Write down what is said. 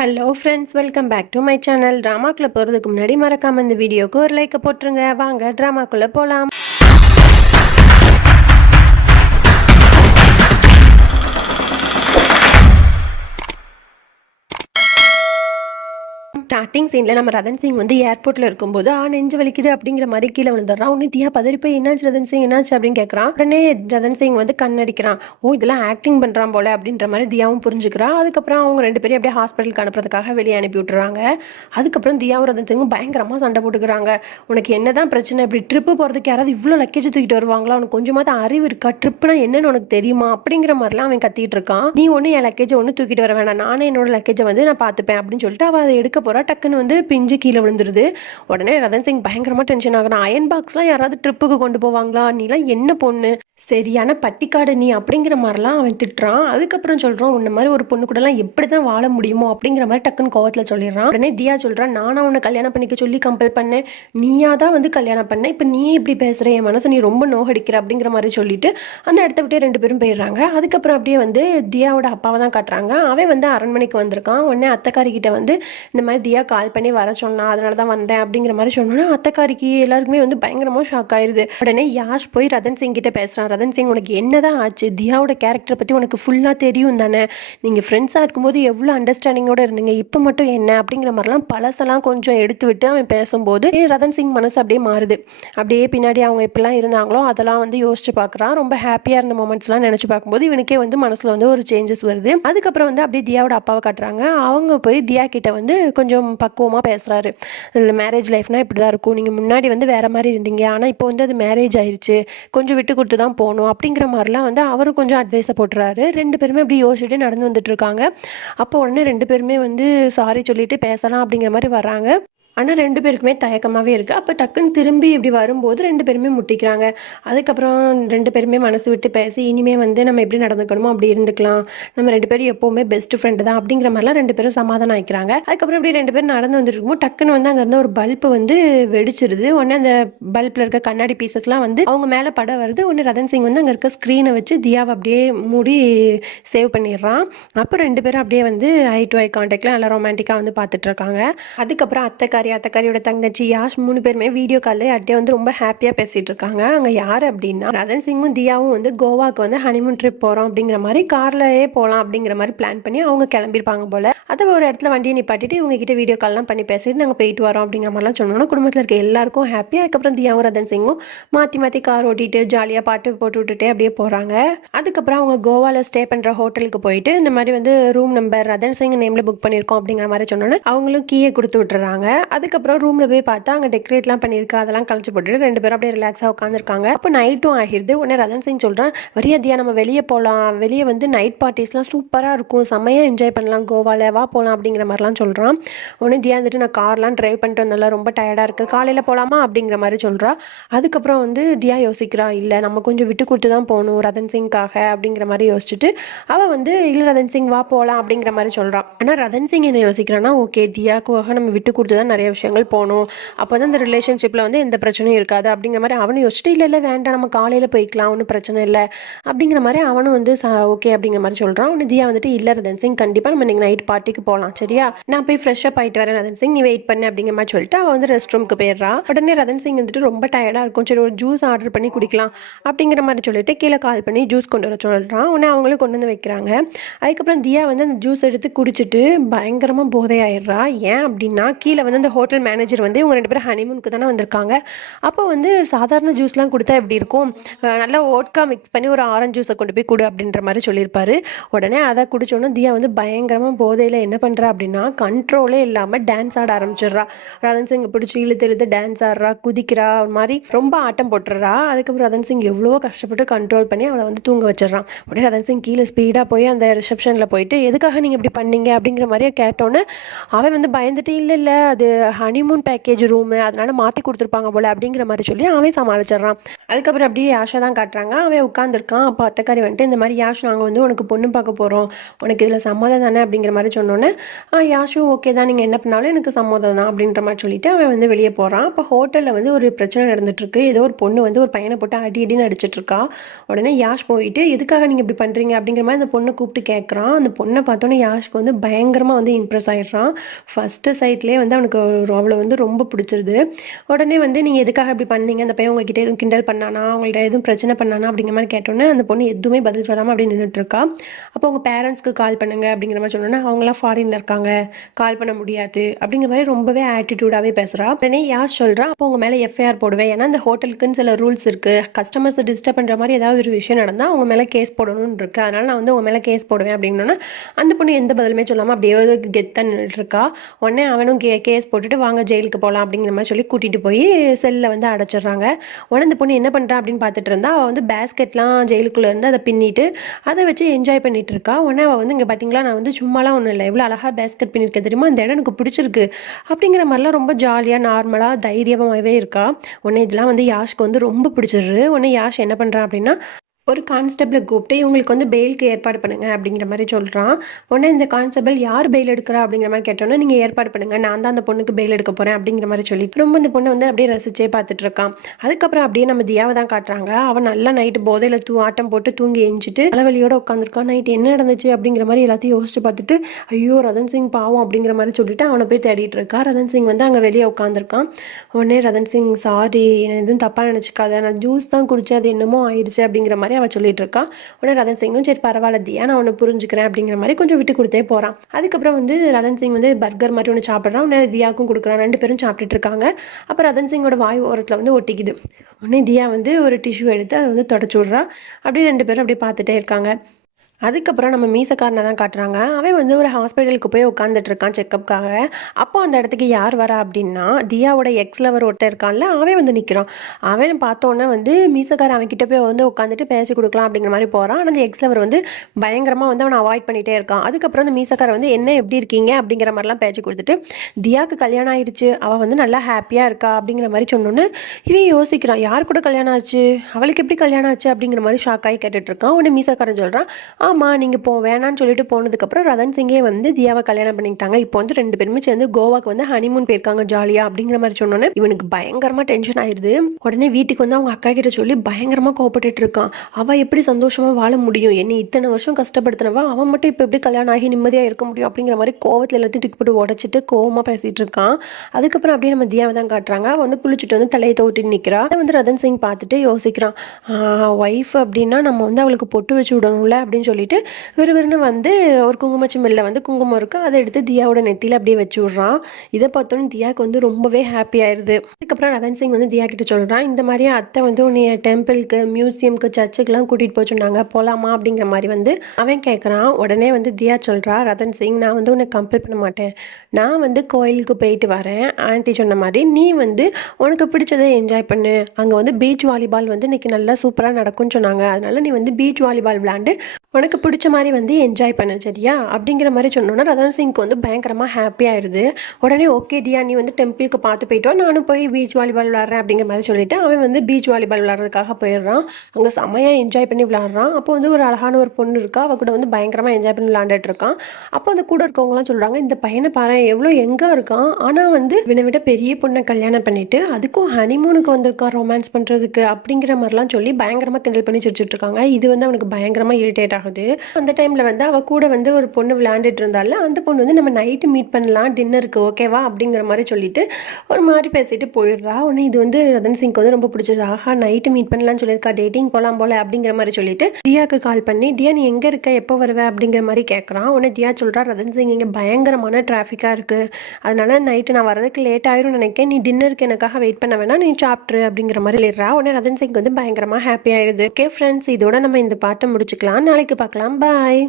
Hello friends, welcome back to my channel. ட்ராமாக்குள்ளே போகிறதுக்கு முன்னாடி மறக்காமல் இந்த வீடியோக்கு ஒரு லைக்கை போட்டுருங்க. வாங்க ட்ராமாக்குள்ளே போகலாம். ஸ்டார்டிங் சீனில் நம்ம ரதன் சிங் வந்து ஏர்போர்ட்டில் இருக்கும்போது நெஞ்சு வலிக்குது அப்படிங்கிற மாதிரி கீழே விழுந்துடுறான். உடனே தியா பதறி போய் என்னாச்சு ரதன் சிங், என்னாச்சு அப்படின்னு கேட்குறான். உடனே ரதன் சிங் வந்து கண்ணடிக்கிறான். இதெல்லாம் ஆக்டிங் பண்ணுறான் போல அப்படின்ற மாதிரி தியாவும் புரிஞ்சுக்கிறான். அதுக்கப்புறம் அவங்க ரெண்டு பேரும் அப்படியே ஹாஸ்பிட்டலுக்கு அனுப்புறதுக்காக வெளியே அனுப்பி விட்டுறாங்க. அதுக்கப்புறம் தியாவும் ரதன் சிங்கும் பயங்கரமாக சண்டை போட்டுக்கிறாங்க. உனக்கு என்னதான் பிரச்சனை, இப்படி ட்ரிப்பு போகிறதுக்கு யாராவது இவ்வளோ லக்கேஜ் தூக்கிட்டு வருவாங்களா, உனக்கு கொஞ்சமாக அறிவு இருக்கா, ட்ரிப்புனா என்னன்னு உனக்கு தெரியுமா அப்படிங்கிற மாதிரிலாம் அவன் கத்திட்டு இருக்கான். நீ ஒன்று என் லக்கேஜை ஒன்று தூக்கிட்டு வர வேணாம், நானே என்னோட லக்கேஜை வந்து நான் பார்த்துப்பேன் அப்படின்னு சொல்லிட்டு அவள் அதை எடுக்க போகிறா. டக்குன்னு வந்து பிஞ்சு கீழே விழுந்துருது. உடனே ரதன் சிங் பயங்கரமா டென்ஷன் ஆகுறான். அயன் பாக்ஸ்லாம் யாராவது ட்ரிப்புக்கு கொண்டு போவாங்களா, நீலாம் என்ன பொண்ணு, சரியான பட்டிக்காடு நீ அப்படிங்கிற மாதிரிலாம் அவன் திட்டுறான். அதுக்கப்புறம் சொல்றான், உன்ன மாதிரி ஒரு பொண்ணு கூடலாம் எப்படிதான் வாழ முடியுமோ அப்படிங்கிற மாதிரி டக்குன்னு கோவத்துல சொல்லிடுறான். உடனே தியா சொல்றான், நானா உன்னை கல்யாணம் பண்ணிக்க சொல்லி கம்பல் பண்ணேன், நீயா தான் வந்து கல்யாணம் பண்ண, இப்போ நீ இப்படி பேசுற, என் மனசை நீ ரொம்ப நோகடிக்கிற அப்படிங்கிற மாதிரி சொல்லிட்டு அந்த இடத்த விட்டே ரெண்டு பேரும் போயிடுறாங்க. அதுக்கப்புறம் அப்படியே வந்து தியாவோட அப்பாவை தான் காட்டுறாங்க. அவன் வந்து அரண்மனைக்கு வந்திருக்கான். உடனே அத்தைக்காரி கிட்ட வந்து இந்த மாதிரி தியா கால் பண்ணி வர சொன்னா, அதனால தான் வந்தேன் அப்படிங்கிற மாதிரி சொன்னோன்னா அத்தைக்காரிக்கு எல்லாருக்குமே வந்து பயங்கரமாக ஷாக் ஆயிடுது. உடனே யாஷ் போய் ரதன் சிங் கிட்ட பேசுறான். ரதன் சிங், உனக்கு என்னதான் ஆச்சு, தியாவோட கேரக்டரை பற்றி உனக்கு ஃபுல்லாக தெரியும் தானே, நீங்கள் ஃப்ரெண்ட்ஸாக இருக்கும்போது எவ்வளோ அண்டர்ஸ்டாண்டிங்கோடு இருந்தீங்க, இப்போ மட்டும் என்ன அப்படிங்கிற மாதிரிலாம் பழசெல்லாம் கொஞ்சம் எடுத்து விட்டு அவன் பேசும்போது ரதன் சிங் மனசு அப்படியே மாறுது. அப்படியே பின்னாடி அவங்க எப்படிலாம் இருந்தாங்களோ அதெல்லாம் வந்து யோசிச்சு பார்க்குறான். ரொம்ப ஹாப்பியாக இருந்த மூமெண்ட்ஸ்லாம் நினச்சி பார்க்கும்போது இவனுக்கே வந்து மனசில் வந்து ஒரு சேஞ்சஸ் வருது. அதுக்கப்புறம் வந்து அப்படியே தியாவோட அப்பாவை காட்டுறாங்க. அவங்க போய் தியா கிட்ட வந்து கொஞ்சம் பக்குவமாக பேசுகிறாரு. மேரேஜ் லைஃப்னால் இப்படி தான் இருக்கும், நீங்கள் முன்னாடி வந்து வேறு மாதிரி இருந்தீங்க, ஆனால் இப்போ வந்து அது மேரேஜ் ஆயிடுச்சு, கொஞ்சம் விட்டு கொடுத்து தான் போகணும் அப்படிங்கிற மாதிரிலாம் வந்து அவரும் கொஞ்சம் அட்வைஸை போட்டுறாரு. ரெண்டு பேருமே அப்படி யோசிச்சுட்டு நடந்து வந்துட்டு இருக்காங்க. அப்போ உடனே ரெண்டு பேருமே வந்து சாரி சொல்லிட்டு பேசலாம் அப்படிங்கிற மாதிரி வராங்க. ஆனால் ரெண்டு பேருக்குமே தயக்கமாகவே இருக்குது. அப்போ டக்குன்னு திரும்பி இப்படி வரும்போது ரெண்டு பேருமே முட்டிக்கிறாங்க. அதுக்கப்புறம் ரெண்டு பேருமே மனசு விட்டு பேசி இனிமேல் வந்து நம்ம எப்படி நடந்துக்கணுமோ அப்படி இருந்துக்கலாம், நம்ம ரெண்டு பேரும் எப்போவுமே பெஸ்ட் ஃப்ரெண்டு தான் அப்படிங்கிற மாதிரிலாம் ரெண்டு பேரும் சமாதானம் ஆகிக்கிறாங்க. அதுக்கப்புறம் இப்படி ரெண்டு பேரும் நடந்து வந்துட்டு இருக்கும்போது டக்குன்னு வந்து அங்கே இருந்த ஒரு பல்பு வந்து வெடிச்சிருது. உடனே அந்த பல்பில் இருக்க கண்ணாடி பீசஸ்லாம் வந்து அவங்க மேலே பட வருது. உடனே ரதன் சிங் வந்து அங்கே இருக்க ஸ்க்ரீனை வச்சு தியாவை அப்படியே மூடி சேவ் பண்ணிடுறான். அப்போ ரெண்டு பேரும் அப்படியே வந்து ஐ டு ஐ கான்டாக்ட்லாம் நல்லா ரொமான்டிக்காக வந்து பார்த்துட்டு இருக்காங்க. அதுக்கப்புறம் அத்தைக்காரியோட தங்கச்சி யாஷ் மூணு பேருமே வீடியோ காலில் அப்படியே வந்து ரொம்ப ஹாப்பியாக பேசிகிட்டு இருக்காங்க. அங்கே யார் அப்படின்னா ரதன் சிங்கும் தியாவும் வந்து கோவாக்கு வந்து ஹனிமூன் ட்ரிப் போகிறோம் அப்படிங்கிற மாதிரி கார்லயே போகலாம் அப்படிங்கிற மாதிரி பிளான் பண்ணி அவங்க கிளம்பியிருப்பாங்க போல. அதை ஒரு இடத்துல வண்டியை நிப்பாட்டிட்டு இவங்க கிட்ட வீடியோ கால்லாம் பண்ணி பேசிட்டு நாங்கள் போயிட்டு வரோம் அப்படிங்கிற மாதிரிலாம் சொன்னோன்னா குடும்பத்தில் இருக்க எல்லாருக்கும் ஹாப்பி. அதுக்கப்புறம் தியாவும் ரதன் சிங்கும் மாற்றி கார் ஓட்டிட்டு ஜாலியாக பாட்டு போட்டு விட்டுட்டே அப்படியே போகிறாங்க. அதுக்கப்புறம் அவங்க கோவாவில் ஸ்டே பண்ணுற ஹோட்டலுக்கு போயிட்டு இந்த மாதிரி வந்து ரூம் நம்பர் ரதன் சிங் நேமில் புக் பண்ணியிருக்கோம் அப்படிங்கிற மாதிரி சொன்னோன்னே அவங்களும் கீயை கொடுத்து விட்டுறாங்க. அதுக்கப்புறம் ரூமில் போய் பார்த்தா அங்கே டெக்கரேட்லாம் பண்ணியிருக்கா, அதெல்லாம் கழிச்சு போட்டுட்டு ரெண்டு பேரும் அப்படியே ரிலாக்ஸாக உட்காந்துருக்காங்க. அப்போ நைட்டும் ஆகிடுது. உடனே ரதன் சிங் சொல்கிறான், வரியா தியா நம்ம வெளியே போகலாம், வெளியே வந்து நைட் பார்ட்டிஸ்லாம் சூப்பராக இருக்கும், செம்மையாக என்ஜாய் பண்ணலாம் கோவாவில், வா போகலாம் அப்படிங்கிற மாதிரிலாம் சொல்கிறான். உடனே தியா வந்துட்டு நான் கார்லாம் ட்ரைவ் பண்ணிட்டு வந்தால ரொம்ப டயர்டாக இருக்குது, காலையில் போகலாமா அப்படிங்கிற மாதிரி சொல்கிறா. அதுக்கப்புறம் வந்து தியா யோசிக்கிறா, இல்லை நம்ம கொஞ்சம் விட்டு கொடுத்து தான் போகணும் ரதன் சிங்காக அப்படிங்கிற மாதிரி யோசிச்சுட்டு அவள் வந்து இல்லை ரதன் சிங் வா போகலாம் அப்படிங்கிற மாதிரி சொல்கிறான். ஆனால் ரதன் சிங் என்ன யோசிக்கிறான்னா, ஓகே தியாவுக்காக நம்ம விட்டு கொடுத்து தான் நிறைய விஷயங்கள் போகணும், அப்போ தான் இந்த ரிலேஷன்ஷிப்பில் வந்து எந்த பிரச்சனையும் இருக்காது அப்படிங்கிற மாதிரி அவனு யோசிச்சுட்டு இல்லை வேண்டாம் நம்ம காலையில் போய்க்கலாம், ஒன்றும் பிரச்சனை இல்லை அப்படிங்கிற மாதிரி அவனும் வந்து ஓகே அப்படிங்கிற மாதிரி சொல்கிறான். அவனு தியா வந்துட்டு இல்லை ரதன் சிங் கண்டிப்பாக நம்ம இன்னைக்கு நைட் பார்ட்டிக்கு போகலாம், சரியா, நான் போய் ஃப்ரெஷ்ஷப் ஆகிட்டு வரேன் ரதன் சிங், நீ வெயிட் பண்ணு அப்படிங்கிற மாதிரி சொல்லிட்டு அவள் வந்து ரெஸ்ட் ரூமுக்கு போயிடுறா. உடனே ரதன் சிங் வந்துட்டு ரொம்ப டயர்டாக இருக்கும், சரி ஒரு ஜூஸ் ஆர்டர் பண்ணி குடிக்கலாம் அப்படிங்கிற மாதிரி சொல்லிட்டு கீழே கால் பண்ணி ஜூஸ் கொண்டு வர சொல்கிறான். உடனே அவங்களும் கொண்டு வந்து வைக்கிறாங்க. அதுக்கப்புறம் தியா வந்து அந்த ஜூஸ் எடுத்து குடிச்சிட்டு பயங்கரமாக போதையாயிடுறா. ஏன் அப்படின்னா கீழே வந்து அந்த ஹோட்டல் மேனேஜர் வந்து இவங்க ரெண்டு பேரும் ஹனிமூனுக்கு தானே வந்திருக்காங்க, அப்போ வந்து சாதாரண ஜூஸ்லாம் கொடுத்தா எப்படி இருக்கும், நல்லா ஓட்கா மிக்ஸ் பண்ணி ஒரு ஆரஞ்சு ஜூஸை கொண்டு போய் கொடு அப்படின்ற மாதிரி சொல்லியிருப்பாரு. உடனே அதை குடிச்சோன்னா தியா வந்து பயங்கரமாக போதையில் என்ன பண்ணுறா அப்படின்னா கண்ட்ரோலே இல்லாமல் டான்ஸ் ஆட ஆரம்பிச்சிடுறா. ரதன் சிங் பிடிச்சி இழுத்து டான்ஸ் ஆடுறா, குதிக்கிறா, ஒரு மாதிரி ரொம்ப ஆட்டம் போட்டுடுறா. அதுக்கப்புறம் ரதன் சிங் எவ்வளவோ கஷ்டப்பட்டு கண்ட்ரோல் பண்ணி அவளை வந்து தூங்க வச்சிடறான். உடனே ரதன் சிங் கீழே ஸ்பீடாக போய் அந்த ரிசப்ஷனில் போயிட்டு எதுக்காக நீங்கள் இப்படி பண்ணீங்க அப்படிங்கிற மாதிரியே கேட்டோன்னே அவன் வந்து பயந்துட்டு இல்லை அது ஹனிமூன் பேக்கேஜ் ரூமு அதனால மாற்றி கொடுத்துருப்பாங்க போல் அப்படிங்கிற மாதிரி சொல்லி அவன் சமாளிச்சிடுறான். அதுக்கப்புறம் அப்படியே யாஷை தான் காட்டுறாங்க. அவன் உட்காந்துருக்கான். அப்போ அத்தைக்காரி வந்துட்டு இந்த மாதிரி யாஷ் நாங்கள் வந்து உனக்கு பொண்ணு பார்க்க போகிறோம், உனக்கு இதில் சம்மதம் தானே அப்படிங்கிற மாதிரி சொன்னோன்னே யாஷும் ஓகே தான், நீங்கள் என்ன பண்ணாலும் எனக்கு சம்மதம் தான் அப்படின்ற மாதிரி சொல்லிட்டு அவன் வந்து வெளியே போகிறான். அப்போ ஹோட்டலில் வந்து ஒரு பிரச்சனை நடந்துட்டுருக்கு. ஏதோ ஒரு பொண்ணு வந்து ஒரு பையனை போட்டு அடி அடின்னு அடிச்சிட்ருக்கா. உடனே யாஷ் போயிட்டு எதுக்காக நீங்கள் இப்படி பண்ணுறீங்க அப்படிங்கிற மாதிரி அந்த பொண்ணை கூப்பிட்டு கேட்குறான். அந்த பொண்ணை பார்த்தோன்னே யாஷ்க்கு வந்து பயங்கரமாக வந்து இம்ப்ரெஸ் ஆகிடுறான். ஃபஸ்ட்டு சைட்லேயே வந்து அவனுக்கு அவளை வந்து ரொம்ப பிடிச்சிருது. உடனே வந்து நீங்கள் எதுக்காக இப்படி பண்ணீங்க, அந்த பையன் உங்ககிட்ட எதுவும் கிண்டல் பண்ணானா, அவங்கள்ட்ட எதுவும் பிரச்சனை பண்ணானா அப்படிங்கிற மாதிரி கேட்டோன்னே அந்த பொண்ணு எதுவுமே பதில் சொல்லாமல் அப்படி நின்றுட்டுருக்கா. அப்போ உங்கள் பேரண்ட்ஸ்க்கு கால் பண்ணுங்க அப்படிங்கிற மாதிரி சொன்னோன்னா அவங்களாம் ஃபாரினில் இருக்காங்க, கால் பண்ண முடியாது அப்படிங்கிற மாதிரி ரொம்பவே ஆட்டிடியூடாகவே பேசுகிறா. உடனே யாஷ் சொல்கிறா, அப்போ உங்கள் மேலே எஃப்ஐஆர் போடுவேன், ஏன்னா அந்த ஹோட்டலுக்குன்னு சில ரூல்ஸ் இருக்குது, கஸ்டமர்ஸ் டிஸ்டர்ப் பண்ணுற மாதிரி ஏதாவது ஒரு விஷயம் நடந்தால் அவங்க மேலே கேஸ் போடணும்னு இருக்குது, அதனால் நான் வந்து உங்கள் மேலே கேஸ் போடுவேன் அப்படின்னோன்னா அந்த பொண்ணு எந்த பதிலுமே சொல்லாமல் அப்படியே கெத்தாக நின்றுட்டுருக்கா. உடனே அவனும் கேஸ் போட்டுட்டு வாங்க ஜெயிலுக்கு போகலாம் அப்படிங்கிற மாதிரி சொல்லி கூட்டிகிட்டு போய் செல்லில் வந்து அடைச்சிடுறாங்க. உடனே இந்த பொண்ணு என்ன பண்ணுறா அப்படின்னு பார்த்துட்டு இருந்தா அவள் வந்து பேஸ்கெட்லாம் ஜெயிலுக்குள்ளே இருந்து அதை பின்னிட்டு அதை வச்சு என்ஜாய் பண்ணிட்டு இருக்கா. உடனே அவள் வந்து இங்கே பார்த்தீங்களா நான் வந்து சும்மாலாம் ஒன்றும் இல்லை, எவ்வளோ அழகாக பேஸ்கெட் பின்னிருக்க தெரியுமா, அந்த இடம் எனக்கு பிடிச்சிருக்கு அப்படிங்கிற மாதிரிலாம் ரொம்ப ஜாலியாக நார்மலாக தைரியமாகவே இருக்கா. உடனே இதெல்லாம் வந்து யாஷ்க்கு வந்து ரொம்ப பிடிச்சிரு. உடனே யாஷ் என்ன பண்ணுறான் அப்படின்னா ஒரு கான்ஸ்டபிளை கூப்பிட்டு இவங்களுக்கு வந்து பெயிலுக்கு ஏற்பாடு பண்ணுங்க அப்படிங்கிற மாதிரி சொல்கிறான். உடனே இந்த கான்ஸ்டபிள் யார் பெயில் எடுக்கிறா அப்படிங்கிற மாதிரி கேட்டோன்னா நீங்கள் ஏற்பாடு பண்ணுங்க, நான் தான் அந்த பொண்ணுக்கு பெயில் எடுக்க போகிறேன் அப்படிங்கிற மாதிரி சொல்லி ரொம்ப இந்த பொண்ணை வந்து அப்படியே ரசிச்சே பார்த்துட்டு இருக்கான். அதுக்கப்புறம் அப்படியே நம்ம தியாவை தான் காட்டுறாங்க. அவன் நல்லா நைட்டு போதையில் ஆட்டம் போட்டு தூங்கி எஞ்சிட்டு தலைவலியோட உட்காந்துருக்கான். நைட்டு என்ன நடந்துச்சு அப்படிங்கிற மாதிரி எல்லாத்தையும் யோசிச்சு பார்த்துட்டு ஐயோ ரதன் சிங் பாவம் அப்படிங்கிற மாதிரி சொல்லிட்டு அவனை போய் தேடிட்டு இருக்கா. ரதன் சிங் வந்து அங்கே வெளியே உட்காந்துருக்கான். உடனே ரதன் சிங் சாரி, எதுவும் தப்பாக நினச்சிக்காத, நான் ஜூஸ் தான் குடிச்சு அது என்னமோ ஆயிடுச்சு அப்படிங்கிற மாதிரி அவள் சொல்லிட்டு இருக்கா. உடனே ரதன் சிங்கும் சரி பரவாயில்ல தியா, நான் ஒன்று புரிஞ்சுக்கிறேன் அப்படிங்கிற மாதிரி கொஞ்சம் விட்டு கொடுத்தே போகிறான். அதுக்கப்புறம் வந்து ரதன் சிங் வந்து பர்கர் மாதிரி ஒன்று சாப்பிட்றான். உடனே தியாவுக்கும் கொடுக்குறான். 2 பேரும் சாப்பிட்டுட்டு இருக்காங்க. அப்புறம் ரதன் சிங்கோட வாய் ஓரத்தில் வந்து ஒட்டிக்குது. உடனே தியா வந்து ஒரு டிஷ்யூ எடுத்து அதை வந்து தொடச்சி விட்றா. அப்படியே 2 பேரும் அப்படியே பார்த்துட்டே இருக்காங்க. அதுக்கப்புறம் நம்ம மீசக்காரனை தான் காட்டுறாங்க. அவன் வந்து ஒரு ஹாஸ்பிட்டலுக்கு போய் உட்காந்துட்டு இருக்கான் செக்கப்புக்காக. அப்போ அந்த இடத்துக்கு யார் வரா அப்படின்னா தியாவோட எக்ஸ் லவர் ஒருத்தர் இருக்கான்ல, அவன் வந்து நிற்கிறான். அவன் பார்த்தோன்னே வந்து மீசக்காரன் அவன்கிட்ட போய் வந்து உட்காந்துட்டு பேசி கொடுக்கலாம் அப்படிங்கிற மாதிரி போகிறான். ஆனால் அந்த எக்ஸ் லவர் வந்து பயங்கரமாக வந்து அவனை அவாய்ட் பண்ணிகிட்டே இருக்கான். அதுக்கப்புறம் அந்த மீசக்காரன் வந்து என்ன எப்படி இருக்கீங்க அப்படிங்கிற மாதிரிலாம் பேச்சு கொடுத்துட்டு தியாவுக்கு கல்யாணம் ஆயிடுச்சு, அவள் வந்து நல்லா ஹாப்பியாக இருக்கா அப்படிங்கிற மாதிரி சொன்னோன்னே இவன் யோசிக்கிறான், யார் கூட கல்யாணம் ஆச்சு, அவளுக்கு எப்படி கல்யாணம் ஆச்சு அப்படிங்கிற மாதிரி ஷாக் ஆகி கேட்டுட்டு இருக்கான். உடனே மீசக்காரன் சொல்கிறான், ஆமாம் நீங்கள் வேணான்னு சொல்லிட்டு போனதுக்கப்புறம் ரதன் சிங்கே வந்து தியாவை கல்யாணம் பண்ணிக்கிட்டாங்க, இப்போ வந்து 2 பேருமே சேர்ந்து கோவாக்கு வந்து ஹனிமூன் போயிருக்காங்க ஜாலியாக அப்படிங்கிற மாதிரி சொன்னோன்னே இவனுக்கு பயங்கரமாக டென்ஷன் ஆயிடுது. உடனே வீட்டுக்கு வந்து அவங்க அக்கா கிட்ட சொல்லி பயங்கரமாக கோபப்பட்டு இருக்கான். அவள் எப்படி சந்தோஷமாக வாழ முடியும், என்னை இத்தனை வருஷம் கஷ்டப்படுத்தினவா அவன் மட்டும் இப்போ எப்படி கல்யாணம் ஆகி நிம்மதியாக இருக்க முடியும் அப்படிங்கிற மாதிரி கோவத்தில் எல்லாத்தையும் தூக்கி போட்டு உடச்சிட்டு கோவமாக பேசிகிட்டு இருக்கான். அதுக்கப்புறம் அப்படியே நம்ம தியாவை தான் காட்டுறாங்க. அவன் வந்து குளிச்சுட்டு வந்து தலையை தோட்டின்னு நிற்கிறா. அதை வந்து ரதன் சிங் பார்த்துட்டு யோசிக்கிறான், ஒய்ஃப் அப்படின்னா நம்ம வந்து அவளுக்கு பொட்டு வச்சு விடணும்ல அப்படின்னு சொல்லிட்டு விறுவிறுன்னு வந்து ஒரு குங்குமச்சிமில்ல வந்து குங்குமம் இருக்குது, அதை எடுத்து தியாவோட நெத்தியில் அப்படியே வச்சு விட்றான். இதை பார்த்தோன்னே தியாவுக்கு வந்து ரொம்பவே ஹாப்பி ஆயிடுது. அதுக்கப்புறம் ரதன் சிங் வந்து தியா கிட்ட சொல்கிறான், இந்த மாதிரி அத்தை வந்து உன்னைய டெம்பிளுக்கு மியூசியம்க்கு சர்ச்சுக்கெலாம் கூட்டிகிட்டு போச்சுருந்தாங்க, போகலாமா அப்படிங்கிற மாதிரி வந்து அவன் கேட்குறான். உடனே வந்து தியா சொல்கிறா, ரதன் சிங் நான் வந்து உன்னை கம்பல் பண்ண மாட்டேன், நான் வந்து கோயிலுக்கு போயிட்டு வரேன், ஆன்ட்டி சொன்ன மாதிரி நீ வந்து உனக்கு பிடிச்சதை என்ஜாய் பண்ணு, அங்கே வந்து பீச் வாலிபால் வந்து இன்றைக்கி நல்லா சூப்பராக நடக்கும்னு சொன்னாங்க, அதனால நீ வந்து பீச் வாலிபால் விளையாண்டு உனக்கு பிடிச்ச மாதிரி வந்து என்ஜாய் பண்ண சரியா அப்படிங்கிற மாதிரி சொன்னோன்னா ரதன் சிங்க்கு வந்து பயங்கரமாக ஹாப்பி ஆயிடுது. உடனே ஓகே தியா நீ வந்து டெம்பிளுக்கு பார்த்து போயிட்டு வா, நானும் போய் பீச் வாலிபால் விளாட்றேன் அப்படிங்கிற மாதிரி சொல்லிட்டு அவன் வந்து பீச் வாலிபால் விளாட்றதுக்காக போயிடுறான். அங்கே செம்மையாக என்ஜாய் பண்ணி விளாட்றான். அப்போ வந்து ஒரு அழகான ஒரு பொண்ணு இருக்கா, அவள் கூட வந்து பயங்கரமாக என்ஜாய் பண்ணி விளாண்டுட்டு இருக்கான். அப்போ அந்த கூட இருக்கவங்களாம் சொல்கிறாங்க, இந்த பையனை பாரு எவ்வளோ எங்கே இருக்கான், ஆனால் வந்து இவனை விட பெரிய பொண்ணை கல்யாணம் பண்ணிட்டு அதுக்கும் ஹனிமூனுக்கு வந்திருக்கான் ரொமான்ஸ் பண்ணுறதுக்கு அப்படிங்கிற மாதிரிலாம் சொல்லி பயங்கரமாக கிண்டல் பண்ணி சிரிச்சிட்டு இருக்காங்க. இது வந்து அவனுக்கு பயங்கரமாக இரிட்டேட் ஆகுது. அந்த டைமில் வந்து அவள் கூட வந்து ஒரு பொண்ணு விளையாண்டுட்டு இருந்தால அந்த பொண்ணு வந்து நம்ம நைட்டு மீட் பண்ணலாம் டின்னருக்கு ஓகேவா அப்படிங்கிற மாதிரி சொல்லிட்டு ஒரு மாதிரி பேசிட்டு போயிடுறா. உடனே இது வந்து ரதன் சிங்க்கு வந்து ரொம்ப பிடிச்சது. ஆஹா நைட்டு மீட் பண்ணலாம்னு சொல்லியிருக்கா, டேட்டிங் போகலாம் போல அப்படிங்கிற மாதிரி சொல்லிட்டு தியாவுக்கு கால் பண்ணி தியா நீ எங்கே இருக்க, எப்போ வருவ அப்படிங்கிற மாதிரி கேட்குறான். உடனே தியா சொல்கிறா, ரதன் சிங் இங்கே பயங்கரமான டிராஃபிக்காக இருக்குது, அதனால நைட்டு நான் வரதுக்கு லேட் ஆயிரும் நினைக்கிறேன், நீ டின்னருக்கு எனக்காக வெயிட் பண்ண வேணா, நீ சாப்பிட்ரு அப்படிங்கிற மாதிரி சொல்லிடுறா. உடனே ரதன் சிங் வந்து பயங்கரமாக ஹாப்பி ஆயிடுது. ஓகே ஃப்ரெண்ட்ஸ், இதோட நம்ம இந்த பாட்டை முடிச்சுக்கலாம், நாளைக்கு பார்க்கலாம், பாய்.